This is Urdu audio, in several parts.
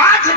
8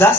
10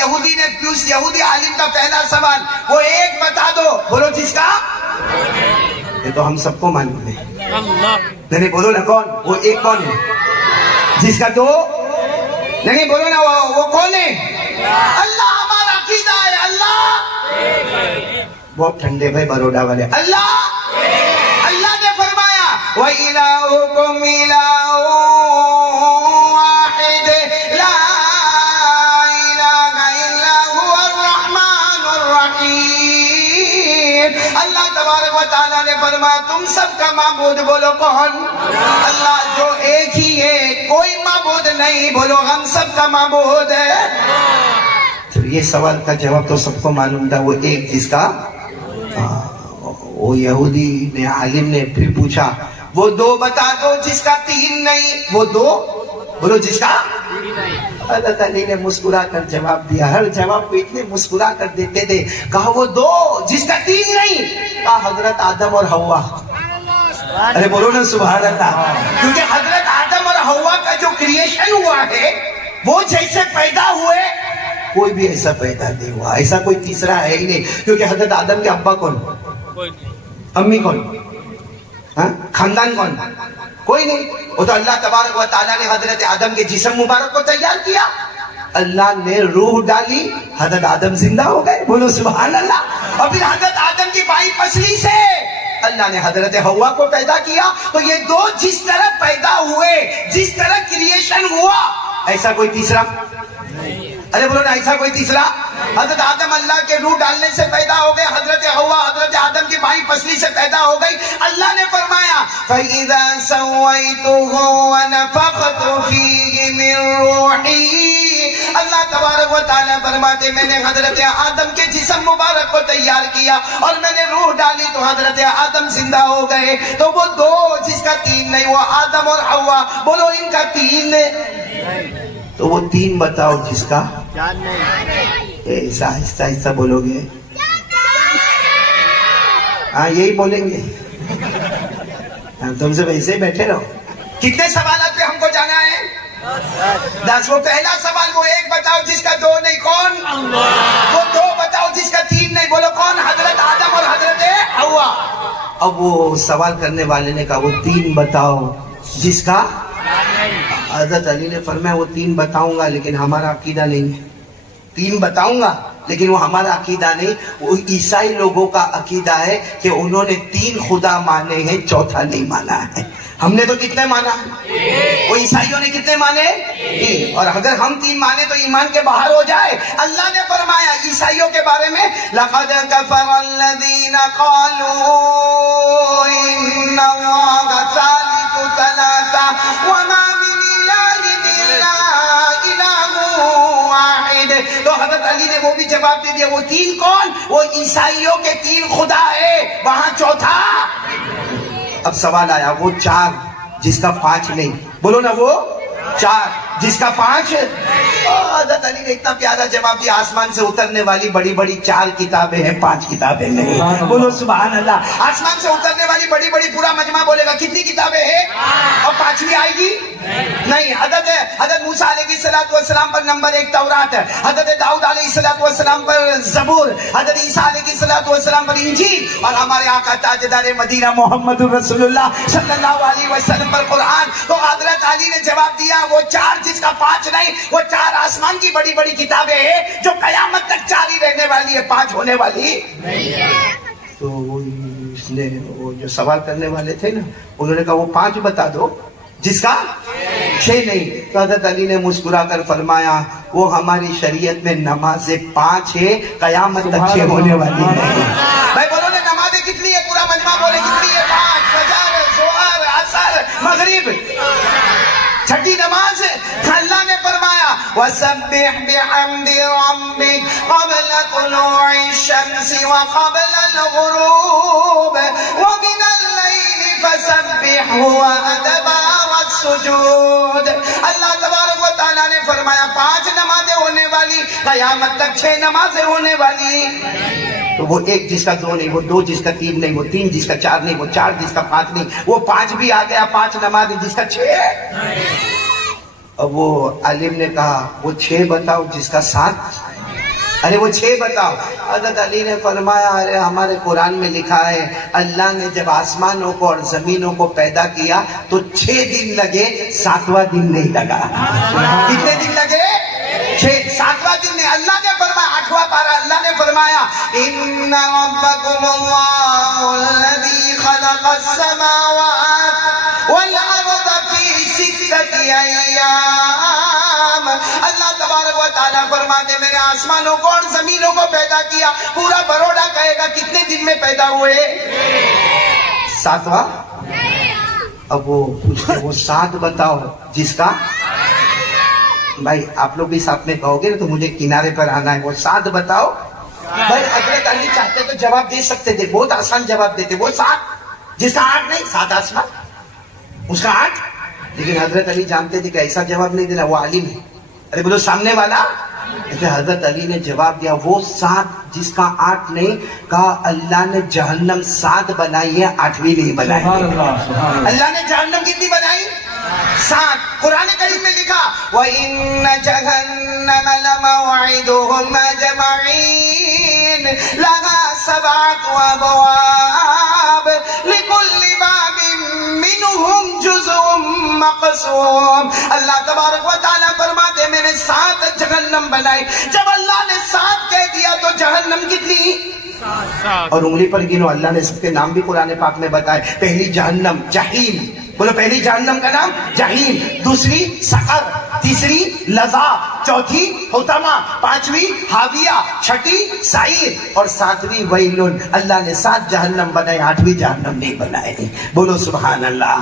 یہودی نے اس یہودی عالم کا پہلا سوال وہ ایک بتا دو، بولو جس کا، یہ تو ہم سب کو معلوم ہے، نہیں بولو نا کون وہ ایک کون ہے، جس کا دو نہیں بولو نا وہ کون ہے، اللہ ہمارا عقیدہ ہے، اللہ بہت ٹھنڈے بھائی بروڈا والے، اللہ نے فرمایا وَإِلَٰهُكُمْ إِلَٰهٌ وَاحِدٌ لَا إِلَٰهَ إِلَّا هُوَ الرَّحْمَٰنُ الرَّحِيمُ۔ اللہ تبارک و تعالیٰ نے فرمایا تم سب کا معبود بولو کون، اللہ جو ایک ہی ہے، کوئی معبود نہیں، بولو ہم سب کا معبود ہے۔ تو یہ سوال کا جواب تو سب کو معلوم تھا، وہ ایک جس کا، وہ یہودی نے عالم نے پھر پوچھا وہ دو بتا دو جس کا تین نہیں، وہ دو بولو جس کا، اللہ تعالی نے مسکرا کر جواب دیا، ہر جواب کو اتنے مسکرا کر دیتے تھے، کہا وہ دو جس کا تین نہیں، کہا حضرت آدم اور حوا، ارے بولو نا سبحان اللہ، کیونکہ حضرت آدم اور حوا کا جو کریشن ہوا ہے وہ جیسے پیدا ہوئے کوئی بھی ایسا پیدا نہیں ہوا، ایسا کوئی تیسرا ہے ہی نہیں، کیونکہ حضرت آدم کے ابا کون، امی کون، خاندان کون، کوئی نہیں، وہ تو اللہ تبارک و تعالیٰ نے حضرت آدم کے جسم مبارک کو تیار کیا، اللہ نے روح ڈالی، حضرت آدم زندہ ہو گئے، بولو سبحان اللہ، اور پھر حضرت آدم کی بائی پسلی سے اللہ نے حضرت حوا کو پیدا کیا، تو یہ دو جس طرح پیدا ہوئے، جس طرح کریشن ہوا، ایسا کوئی تیسرا، ارے بولو نا ایسا کوئی تیسرا، حضرت آدم اللہ کے روح ڈالنے سے پیدا ہو گئے، حضرت حوا حضرت آدم کی بائیں پسلی سے پیدا ہو گئی، اللہ نے فرمایا فَإِذَا سَوَّيْتُهُ وَنَفَخْتُ فِيهِ مِن رُوحِي، اللہ تبارک و تعالیٰ فرماتے میں نے حضرت آدم کے جسم مبارک کو تیار کیا اور میں نے روح ڈالی تو حضرت آدم زندہ ہو گئے، تو وہ دو جس کا تین نہیں، وہ آدم اور حوا، بولو ان کا تین، تو وہ تین بتاؤ جس کا ایسا آہستہ آہستہ بولو گے، ہاں یہی بولیں گے، تم سے ویسے ہی بیٹھے رہو، کتنے سوالات پہ ہم کو جانا ہے، 10، وہ پہلا سوال وہ ایک بتاؤ جس کا دو نہیں، کون، وہ دو بتاؤ جس کا تین نہیں، بولو کون، حضرت آدم اور حضرت حوا، اب وہ سوال کرنے والے نے کہا وہ تین بتاؤ جس کا، حضرت علی نے فرمایا وہ تین بتاؤں گا لیکن ہمارا عقیدہ نہیں ہے، تین بتاؤں گا لیکن وہ ہمارا عقیدہ نہیں، وہ عیسائی لوگوں کا عقیدہ ہے کہ انہوں نے تین خدا مانے ہیں، چوتھا نہیں مانا ہے، ہم نے تو کتنے مانا، وہ عیسائیوں نے کتنے مانے، تین، اور اگر ہم تین مانے تو ایمان کے باہر ہو جائے، اللہ نے فرمایا عیسائیوں کے بارے میں لَقَدْ كَفَرَ الَّذِينَ قَالُوا إِنَّ اللَّهَ ثَالِثُ ثَلَاثَةٍ وَمَا مِنْ إِلَٰهٍ إِلَّا إِلَٰهٌ واحد، تو حضرت علی نے وہ بھی جواب دے دیا، وہ تین کون، وہ عیسائیوں کے تین خدا ہے، وہاں چوتھا، اب سوال آیا وہ چار جس کا پانچ نہیں، بولو نا وہ چار جس کا پانچ، حضرت علی نے اتنا پیارا جواب دیا، آسمان سے اترنے والی بڑی بڑی چار کتابیں ہیں، پانچ کتابیں نہیں، بولو سبحان اللہ، آسمان سے اترنے والی بڑی بڑی پورا مجمع بولے گا کتنی کتابیں ہیں، اور پانچویں آئے گی نہیں، حضرت موسیٰ علیہ السلام پر نمبر 1 تورات، حضرت داؤد علیہ السلام پر زبور، حضرت عیسیٰ علیہ السلام پر انجیل، اور ہمارے آقا تاجدار مدینہ محمد رسول اللہ صلی اللہ علیہ وسلم پر قرآن، تو حضرت علی نے جواب دیا وہ چار جس کا پانچ نہیں، وہ چار آسمان کی بڑی بڑی کتابیں ہیں جو قیامت تک جاری رہنے والی ہے، پانچ ہونے والی نہیں ہے، تو اس نے وہ جو سوال کرنے والے تھے نا انہوں نے کہا وہ پانچ بتا دو جس کا 6 نہیں، تو حضرت علی نے مسکرا کر فرمایا وہ ہماری شریعت میں نماز 5 ہے، قیامت تک 6 ہونے والی نہیں، بھائی بولو نا نمازیں کتنی ہے، پورا مجمع بولے کتنی ہے، 5، فجر، ظہر، عصر، مغرب، چھٹی نماز، اللہ نے فرمایا وَسَبِّحْ بِحَمْدِ رَبِّكَ قَبْلَ طُلُوعِ الشَّمْسِ وَقَبْلَ الْغُرُوبِ وَمِنَ اللَّيْلِ فَسَبِّحْهُ وَأَدْبَارَ السُّجُودِ، اللہ تبارک و تعالیٰ نے فرمایا 5 نمازیں ہونے والی، قیامت تک 6 نمازیں ہونے والی، تو وہ ایک جس کا 2 نہیں، وہ 2 جس کا 3 نہیں، وہ 3 جس کا 4 نہیں، وہ 4 جس کا 5 نہیں، وہ 5 بھی آ گیا، 5 نمازیں جس کا 6 ہے، اب وہ عالم نے کہا وہ 6 بتاؤ جس کا 7، ارے وہ 6 بتاؤ. حضرت علی نے فرمایا ارے ہمارے قرآن میں لکھا ہے اللہ نے جب آسمانوں کو اور زمینوں کو پیدا کیا تو 6 دن لگے، 7واں دن نہیں لگا. کتنے دن لگے؟ 7واں دن نہیں. اللہ نے فرمایا 8واں پارہ اللہ نے فرمایا ان ربکم اللہ الذی خلق السماوات والارض فی 6 ایام. اللہ تبارک و تعالیٰ فرماتے میں نے آسمانوں کو اور زمینوں کو پیدا کیا. پورا بروڑا کہے گا کتنے دن میں پیدا ہوئے؟ 7واں. اب وہ پوچھتے وہ 7 بتاؤ جس کا بھائی آپ لوگ بھی ساتھ میں کہو گے نا تو مجھے کنارے پر آنا ہے. وہ 7 بتاؤ. بھائی حضرت علی چاہتے تو جواب دے سکتے تھے، بہت آسان جواب دیتے. وہ 7 جس کا 8 نہیں، 7 آسمان اس کا 8. لیکن حضرت علی جانتے تھے کہ ایسا جواب نہیں دینا، وہ عالم ہے. ارے بولو سامنے والا. حضرت علی نے جواب دیا وہ 7 جس کا 8 نہیں، کہا اللہ نے جہنم 7 بنائی ہے، 8ویں نہیں بنائی. اللہ نے جہنم کتنی بنائی؟ 7. قرآن کریم میں لکھا وَإِنَّ جَهَنَّمَ لَمَوْعِدُهُمْ أَجْمَعِينَ لَهَا 7 أَبْوَابٍ لِكُلِّ بَابٍ مِّنْهُمْ جُزْءٌ مَّقْسُومٌ. اللہ تبارک و تعالیٰ فرماتے میں نے 7 جہنم بنائی. جب اللہ نے 7 کہہ دیا تو جہنم کتنی؟ 7. اور انگلی پر گنو. اللہ نے سب کے نام بھی قرآن پاک میں بتائے. پہلی جہنم جہیم. بولو پہلی جہنم کا نام جہیم، دوسری سقر، تیسری لظا، چوتھی حطمہ، 5ویں حاویہ، 6ٹھی سعیر اور 7ویں ویلن. اللہ نے 7 جہنم بنائے، 8ویں جہنم نہیں بنائے. بولو سبحان اللہ.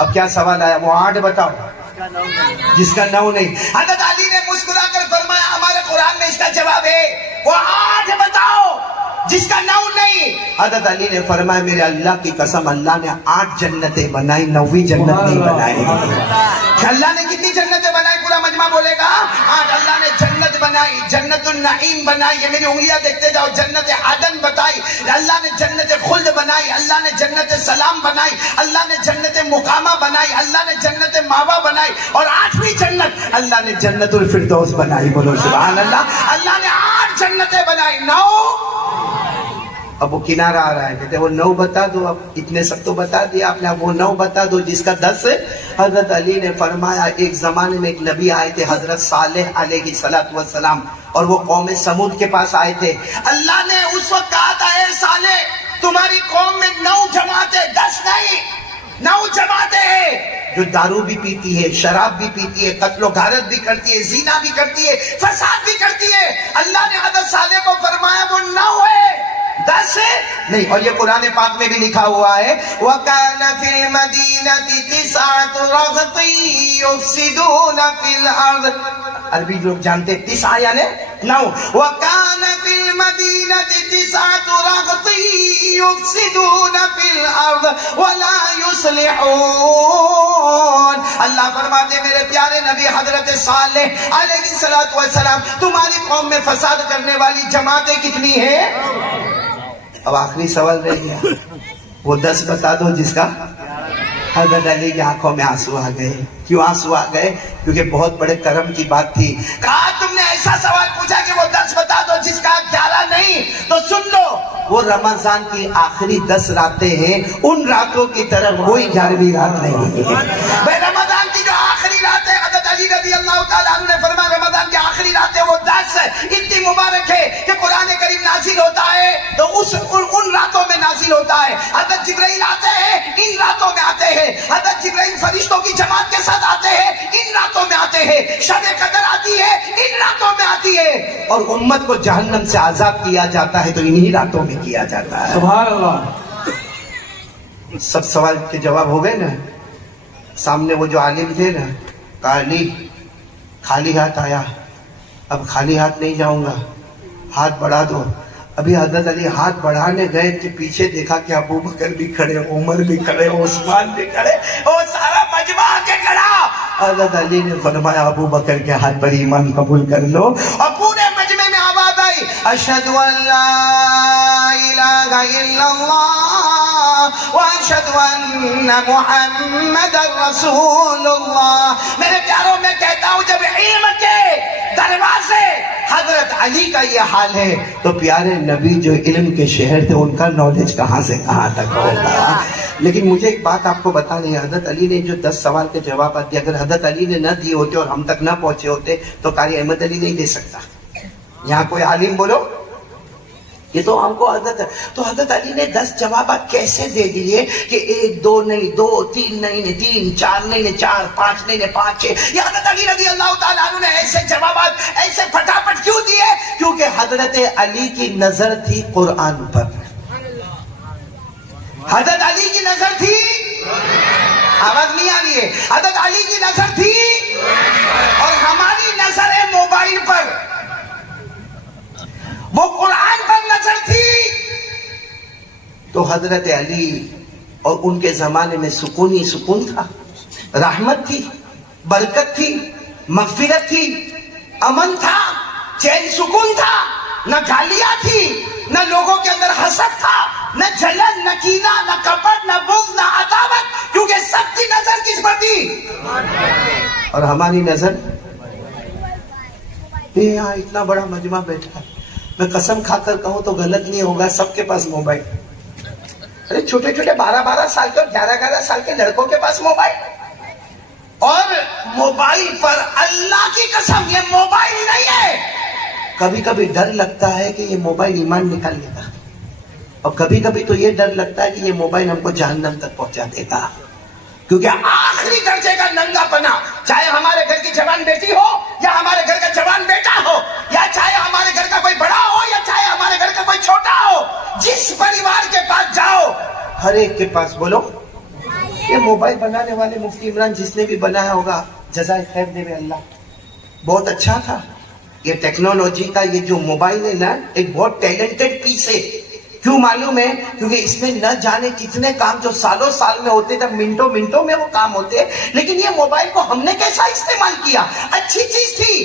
اب کیا سوال آیا؟ وہ 8 بتاؤ جس کا 9 نہیں. حضرت علی نے مسکرا کر فرمایا ہمارے قرآن میں اس کا جواب ہے. وہ 8 بتاؤ جس کا 9 نہیں. حضرت علی نے فرمایا میرے اللہ کی قسم اللہ نے 8 جنتیں بنائی، 9ویں جنت نہیں بنائی. اللہ نے کتنی جنتیں بنائی؟ پورا مجمع بولے گا 8. اللہ نے جنت بنائی، جنت النعیم بنائی، یہ میری انگلیاں دیکھتے جاؤ. جنت عدن بتائی. اللہ نے جنت خلد بنائی. اللہ نے جنت سلام بنائی. اللہ نے جنت مقامہ بنائی. اللہ نے جنت ماوا بنائی. اور 8ویں جنت اللہ نے جنت الفردوس بنائی. بولو سبحان اللہ. اللہ نے 8 جنتیں بنائی. 9. اب وہ کنارہ آ رہا ہے، کہتے وہ 9 بتا دو. اب اتنے سب تو بتا دیا آپ نے، اب وہ 9 بتا دو جس کا 10 ہے. حضرت علی نے فرمایا ایک زمانے میں ایک نبی آئے تھے حضرت صالح علیہ السلام، اور وہ قوم سمود کے پاس آئے تھے. اللہ نے اس وقت کہا تھا اے صالح تمہاری قوم میں 9 جماعتیں، 10 نہیں 9 جماعتیں ہیں جو دارو بھی پیتی ہے، شراب بھی پیتی ہے، قتل و غارت بھی کرتی ہے، زنا بھی کرتی ہے، فساد بھی کرتی ہے. اللہ نے حضرت صالح کو فرمایا وہ 9 ہے، 10 ہے نہیں. اور یہ قرآن پاک میں بھی لکھا ہوا ہے وَكَانَ فِي الْمَدِينَةِ 9 رَهْطٍ يُفْسِدُونَ فِي الْأَرْضِ. عربی لوگ جانتے 9 یعنی 9. وَكَانَ فِي الْمَدِينَةِ 9 رَهْطٍ يُفْسِدُونَ فِي الْأَرْضِ وَلَا يُصْلِحُونَ. اللہ فرماتے میرے پیارے نبی حضرت صالح علیہ السلام تمہاری قوم میں فساد کرنے والی جماعتیں کتنی ہیں؟ اب آخری سوال رہ گیا وہ 10 بتا دو جس کا. حضرت علی کی آنکھوں میں آنسو آ گئے. کیوں آنسو آ گئے؟ کیونکہ بہت بڑے کرم کی بات تھی. کہا تم نے ایسا سوال پوچھا کہ وہ 10 بتا دو جس کا 11 نہیں، تو سن لو وہ رمضان کی آخری 10 راتیں ہیں، ان راتوں کی طرف کوئی 11ویں رات نہیں ہے. بھائی رمضان کی جو آخری رات ہے حضرت علی رضی اللہ تعالیٰ عنہ نے فرمایا رمضان کی آخری رات ہے وہ 10 اتنی مبارک ہے کہ قرآن کریم نازل ہوتا ہے تو ان راتوں میں نازل ہوتا ہے. حضرت جبرائیل آتے ہیں ان راتوں میں آتے ہیں. حضرت جبرائیل فرشتوں کی جماعت کے ساتھ آتے ہیں ان راتوں میں آتے ہیں. شب قدر آتی ہے ان راتوں میں آتی ہے. اور امت کو جہنم سے آزاد کیا جاتا ہے تو انہی راتوں میں کیا جاتا ہے. سبحان اللہ. سب سوال کے جواب ہو گئے نا. سامنے وہ جو عالم تھے نا علی خالی ہاتھ آیا. اب خالی ہاتھ نہیں جاؤں گا، ہاتھ بڑھا دو. ابھی حضرت علی ہاتھ بڑھانے گئے کہ پیچھے دیکھا کہ ابو بکر بھی کھڑے، عمر بھی کھڑے، عثمان بھی کھڑے، وہ سارا مجمع کے کھڑا. حضرت علی نے فرمایا ابو بکر کے ہاتھ پر ایمان قبول کر لو. اور پورے مجمع میں آواز آئی اشہد ان لا الہ الا اللہ واشہد ان محمد رسول اللہ. میرے پیاروں میں کہتا ہوں جب علم کے دروازے حضرت علی کا یہ حال ہے تو پیارے نبی جو علم کے شہر تھے ان کا نالج کہاں سے کہاں تک ہوگا. لیکن مجھے ایک بات آپ کو بتانی ہے, حضرت علی نے جو 10 سوال کے جوابات دیے, اگر حضرت علی نے نہ دیے ہوتے اور ہم تک نہ پہنچے ہوتے تو قاری احمد علی نہیں دے سکتا. یہاں کوئی عالم بولو, یہ تو ہم کو تو حضرت علی نے 10 جوابات کیسے دے دیے کہ 1 2 نہیں 2 3 نہیں 3 4 نہیں 4 5 نہیں 5 6. یہ حضرت علی رضی اللہ تعالیٰ عنہ نے ایسے جوابات ایسے پھٹافٹ کیوں دیے؟ کیونکہ حضرت علی کی نظر تھی قرآن پر. حضرت علی کی نظر تھی, آواز نہیں آ رہی ہے, حضرت علی کی نظر تھی اور ہماری نظر ہے موبائل پر, وہ قرآن پر نظر تھی. تو حضرت علی اور ان کے زمانے میں سکون ہی سکون تھا, رحمت تھی, برکت تھی, مغفرت تھی, امن تھا, چین سکون تھا, نہ گالیاں تھی, نہ لوگوں کے اندر حسد تھا, نہ جلن, نہ کینہ, نہ کپٹ, نہ بغض, نہ عداوت, کیونکہ سب کی نظر کس پر تھی؟ اور ہماری نظر یہاں اتنا بڑا مجمع بیٹھا ہے, میں قسم کھا کر کہوں تو غلط نہیں ہوگا, سب کے پاس موبائل. ارے چھوٹے چھوٹے 12 سال کے اور 11 سال کے لڑکوں کے پاس موبائل, اور موبائل پر اللہ کی قسم یہ موبائل نہیں ہے. کبھی کبھی ڈر لگتا ہے کہ یہ موبائل ایمان نکال لے گا, اور کبھی کبھی تو یہ ڈر لگتا ہے کہ یہ موبائل ہم کو جہنم تک پہنچا دے گا. کیونکہ آخری درجے کا ننگا پنا, چاہے ہمارے گھر کی جوان بیٹی ہو یا ہمارے گھر کا جوان بیٹا ہو, یا چاہے ہمارے گھر کا کوئی بڑا ہو یا چاہے ہمارے گھر کا کوئی چھوٹا ہو, جس پریوار کے پاس جاؤ ہر ایک کے پاس بولو. یہ موبائل بنانے والے مفتی عمران جس نے بھی بنایا ہوگا جزائے خیر دے اللہ, بہت اچھا تھا. یہ ٹیکنالوجی کا یہ جو موبائل ہے نا, ایک بہت ٹیلنٹڈ پیس ہے. کیوں معلوم ہے؟ کیونکہ اس میں نہ جانے کتنے کام جو سالوں سال میں ہوتے تھے, منٹوں میں وہ کام ہوتے. لیکن یہ موبائل کو ہم نے کیسا استعمال کیا, اچھی چیز تھی,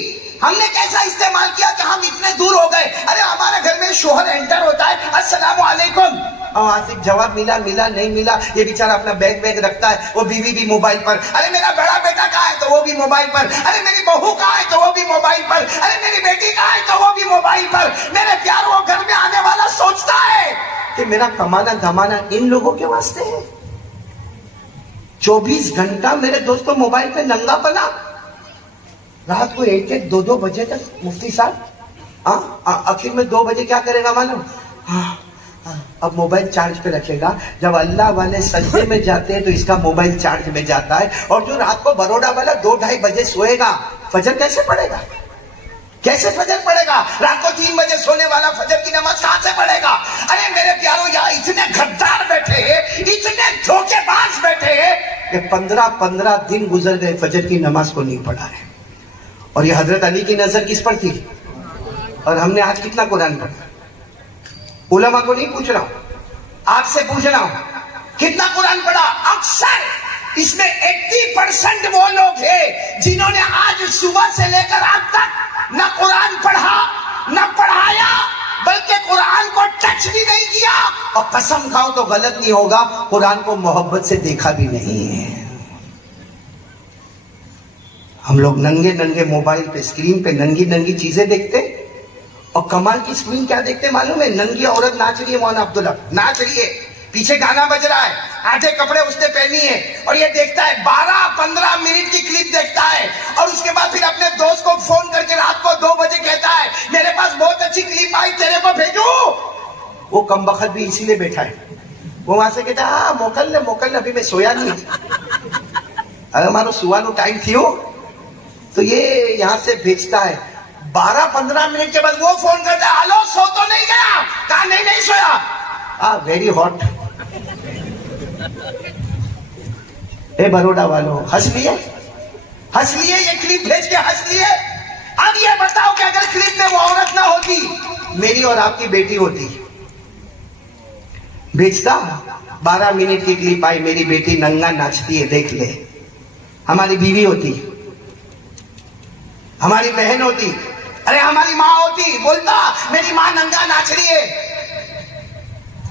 ہم نے کیسا استعمال کیا کہ ہم اتنے دور ہو گئے. ارے ہمارے گھر میں شوہر انٹر ہوتا ہے, السلام علیکم, آصف جواب ملا نہیں ملا, یہ بیچارہ اپنا بیگ رکھتا ہے, وہ بیوی بھی موبائل پر. ارے میرا بڑا بیٹا کہاں ہے تو وہ بھی موبائل پر. ارے میری بہو کہاں ہے تو وہ بھی موبائل پر. ارے میری بیٹی کہاں ہے تو وہ بھی موبائل پر. میرے پیاروں, وہ گھر میں آنے والا سوچتا ہے کہ میرا کمانا دھمانا ان لوگوں کے واسطے ہے. 24 گھنٹہ میرے دوستوں موبائل پہ ننگا پنا, رات کو 1 2 بجے تک. مفتی صاحب آخر میں 2 بجے کیا کرے گا معلوم؟ اب موبائل چارج پہ رکھے گا. جب اللہ والے سجدے میں جاتے ہیں تو اس کا موبائل چارج میں جاتا ہے. اور جو رات کو بروڈا والا 2-2:30 بجے سوئے گا, فجر کیسے پڑے گا؟ کیسے فجر پڑے گا؟ رات کو 3 بجے سونے والا فجر کی نماز کہاں سے پڑھے گا؟ ارے میرے پیاروں, یہاں اتنے غدار بیٹھے ہیں, اتنے دھوکے باز بیٹھے ہیں کہ 15 دن گزر گئے فجر کی نماز کو نہیں پڑھا ہے. اور یہ حضرت علی کی نظر کس پر تھی؟ اور ہم نے آج کتنا قرآن پڑھا؟ علماء کو نہیں پوچھ رہا ہوں, آپ سے پوچھ رہا ہوں, کتنا قرآن پڑھا؟ اکثر اس میں 80% وہ لوگ ہیں جنہوں نے آج صبح سے لے کر آج تک نہ قرآن پڑھا نہ پڑھایا, بلکہ قرآن کو ٹچ بھی نہیں کیا, اور قسم کھاؤ تو غلط نہیں ہوگا, قرآن کو محبت سے دیکھا بھی نہیں ہے. ہم لوگ ننگے موبائل پہ, اسکرین پہ ننگی چیزیں دیکھتے, اور کمال کی اسکرین کیا دیکھتے معلوم ہے؟ ننگی عورت ناچ رہی ہے, مولانا عبداللہ ناچ رہی ہے, پیچھے گانا بج رہا ہے, آدھے کپڑے اس نے پہنی ہے, اور یہ دیکھتا ہے 12-15 منٹ کی کلپ دیکھتا ہے, اور اس کے بعد پھر اپنے دوست کو فون کر کے رات کو 2 بجے کہتا ہے میرے پاس بہت اچھی کلپ آئی, تیرے کو بھیجوں. وہ کمبخت بھی اسی لیے بیٹھا ہے, وہ وہاں سے کہتا ہے ہاں موکل لے, ابھی میں سویا نہیں. اگر ہمارا سوانو ٹائم تھیو تو یہ یہاں سے بھیجتا ہے. 12-15 منٹ کے بعد وہ فون کرتا ہے, ہلو سو تو نہیں گیا؟ کہا نہیں سویا. Very hot. اے بروڈا والوں, ہنس لیے یہ کلپ بھیج کے ہنس لیے. اب یہ بتاؤ کہ اگر کلپ میں وہ عورت نہ ہوتی, میری اور آپ کی بیٹی ہوتی, بھیجتا 12 منٹ کی کلپ آئی, میری بیٹی ننگا ناچتی ہے دیکھ لے. ہماری بیوی ہوتی, ہماری بہن ہوتی, ارے ہماری ماں ہوتی, بولتا میری ماں ننگا ناچ رہی ہے.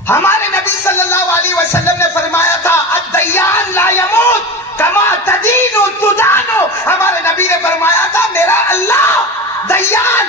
ہمارے نبی صلی اللہ علیہ وسلم نے فرمایا تھا الدیان لا یموت کما تدین تدان. ہمارے نبی نے فرمایا تھا میرا اللہ دیان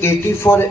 84